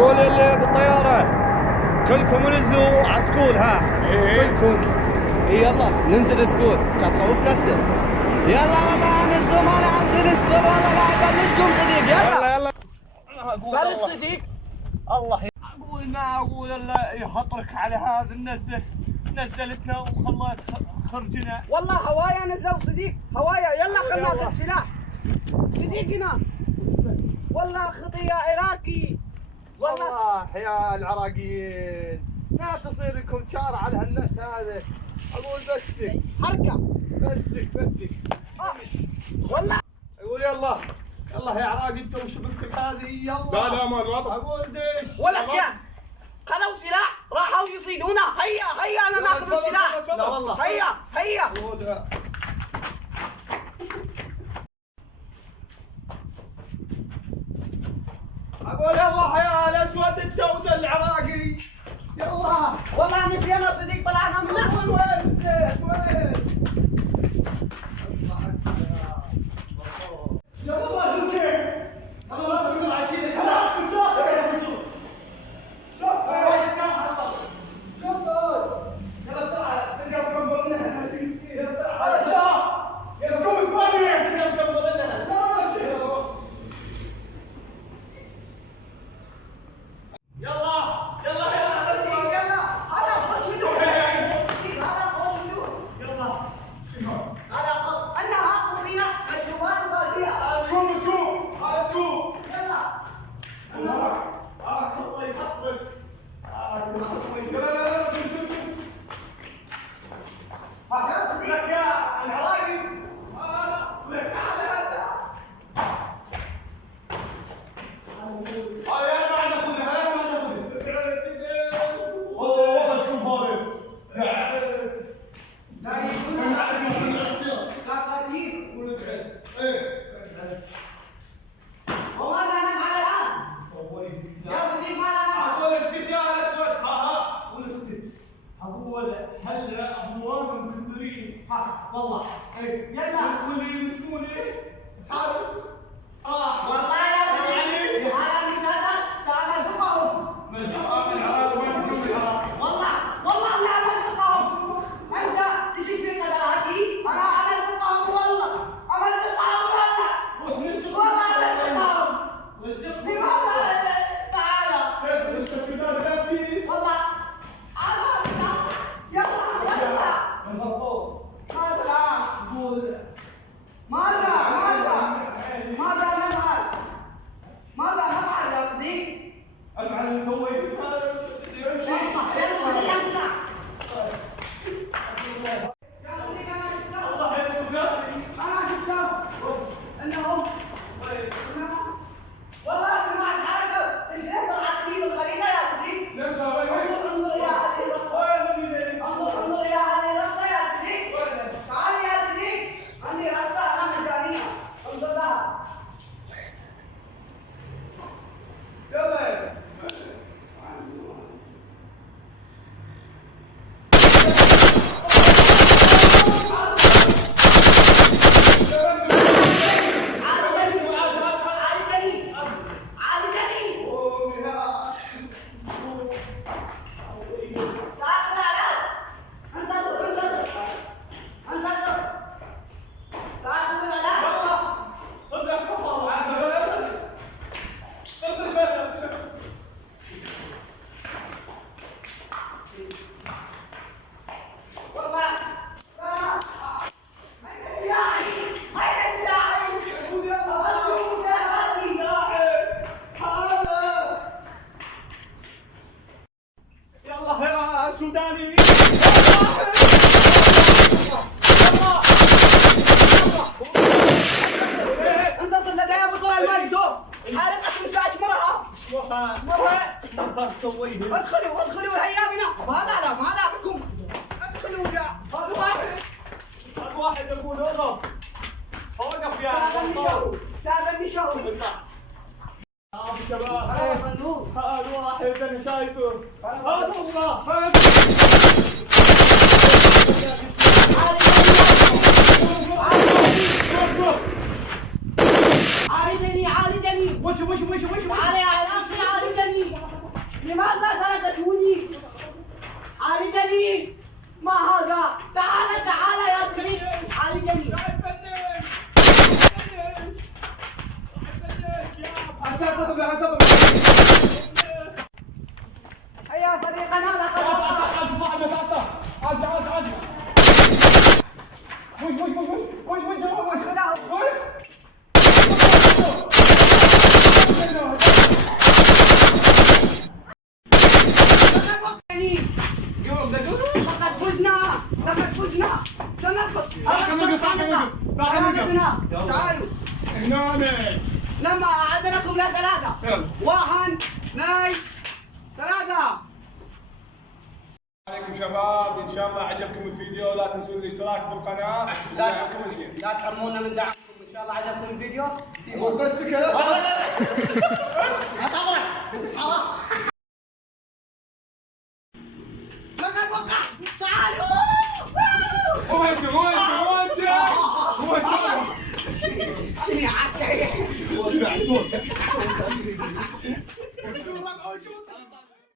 اقول اللي بالطياره كلكم ننزلوا على سكول. ها كلكم يلا ننزل سكول. كان تخوفنا انت. يلا والله انزلوا ما انزل سكول والله لا ابلشكم صديق. يلا بلش صديق. الله اقول ما اقول الا يحطرك على هذا النزله. نزلتنا وخلت خرجنا. والله هوايا نزلوا صديق هوايا. يلا خلنا ناخذ سلاح صديقنا. والله خطيه عراقي. والله يا العراقيين لا تصير لكم شارع على هالناس هذا. اقول بسك حركه بسك والله. اقول يلا يا عراقي انت وشبكتك هذه. يلا لا ما الوضع. اقول دش ولك يا خذوا سلاح راحوا يصيدونا. هيا انا ناخذ السلاح. لا والله هيا اقول يلا يا الاسود انت العراقي. يلا والله نسينا صديق طلعنا من هنا. وين نسيت وين؟ يلا ما شفتك. يلا ما بسرعه شيل السلاح. هلا ابواب مكبرين. والله يلا واللي يمسكون تعرف والله يا صديقي هذا المساعدة سأرزقهم. والله لا أرزقهم. أنت تشك في قدراتي. أنا أرزقهم والله أرزقهم. لماذا تعالى والله ماذا نفعل يا صديق؟ افعل المويه يمشي. يا صديق أنا شفتهم أنهم والله سمعت حركة إيش طلعت لي بالخريطة يا صديق. انظر يا هذه الرقصة. انظر يا هذه الرقصة يا صديق. تعال يا صديق عندي رقصة أنا مجانية. انظر لها. يلا سوداني. انتصر لدي ابو طلال المالي شوف حارقة تمساش مرها. ادخلوا هيا بنا. ماذا بكم؟ ادخلوا يا هذا واحد يقول اوقف يا سابا النشاو. شباب هذا واحد انا شايفه. هذا الله عالجني وش تعال يا عراقي عالجني. تعالوا هنا لما أعد لكم ثلاثة. يلا. 1 2 3. عليكم شباب، ان شاء الله عجبكم الفيديو، لا تنسون الاشتراك بالقناه، لا دعمكم يصير. لا تحرمونا من دعمكم. ان شاء الله عجبكم الفيديو. بس كذا. لا تغرق خلاص. لقد وقع. تعالوا. هو انت شنو عاد